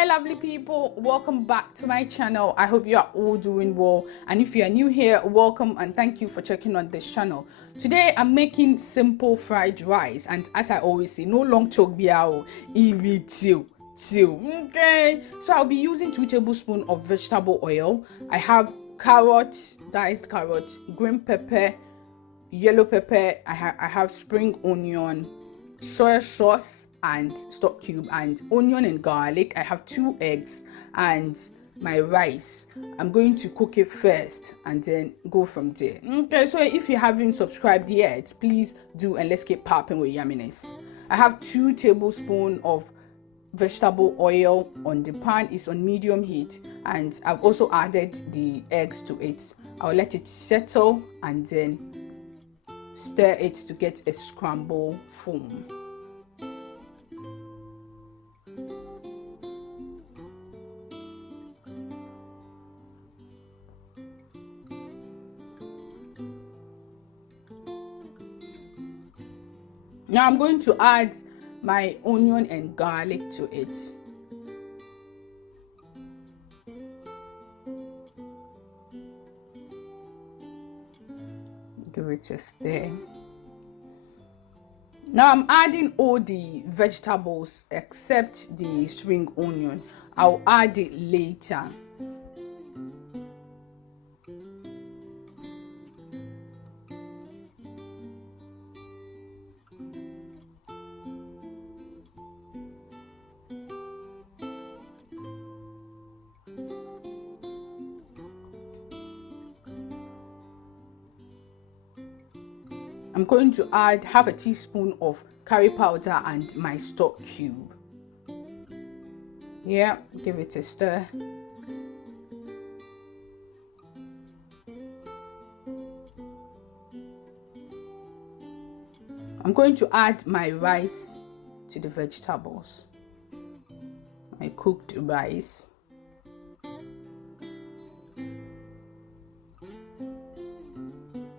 Hi lovely people, welcome back to my channel. I hope you are all doing well, and if you are new here, welcome and thank you for checking on this channel. Today I'm making simple fried rice, and as I always say, no long talk biao, okay, so I'll be using 2 tablespoons of vegetable oil. I have carrot, diced carrot, green pepper, yellow pepper, I have spring onion, soy sauce and stock cube, and onion and garlic. I have 2 eggs and my rice. I'm going to cook it first and then go from there. Okay, so if you haven't subscribed yet, please do, and let's keep popping with yumminess. I have 2 tablespoons of vegetable oil on the pan. It's on medium heat, and I've also added the eggs to it. I'll let it settle and then stir it to get a scramble foam. Now I'm going to add my onion and garlic to it. Give it a stir. Now I'm adding all the vegetables except the spring onion. I'll add it later. I'm going to add half a teaspoon of curry powder and my stock cube. Yeah, give it a stir. I'm going to add my rice to the vegetables, my cooked rice.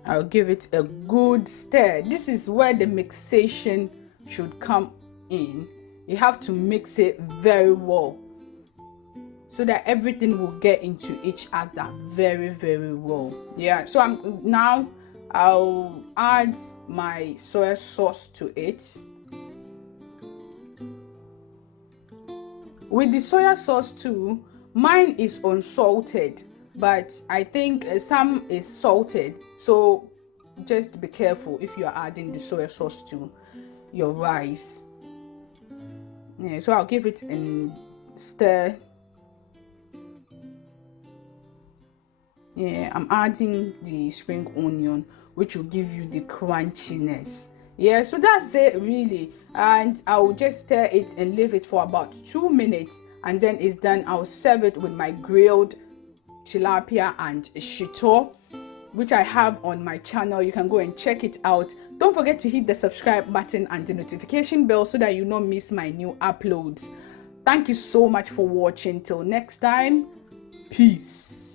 I'll give it a good stir. This is where the mixation should come in. You have to mix it very well so that everything will get into each other very well. Yeah, so I'll add my soy sauce to it. With the soy sauce too, mine is unsalted, but I think some is salted, so just be careful if you are adding the soy sauce to your rice. Yeah, so I'll give it a stir. Yeah, I'm adding the spring onion, which will give you the crunchiness. Yeah, so that's it really, and I'll just stir it and leave it for about 2 minutes, and then it's done. I'll serve it with my grilled tilapia and shito, which I have on my channel. You can go and check it out. Don't forget to hit the subscribe button and the notification bell so that you don't miss my new uploads. Thank you so much for watching. Till next time, peace.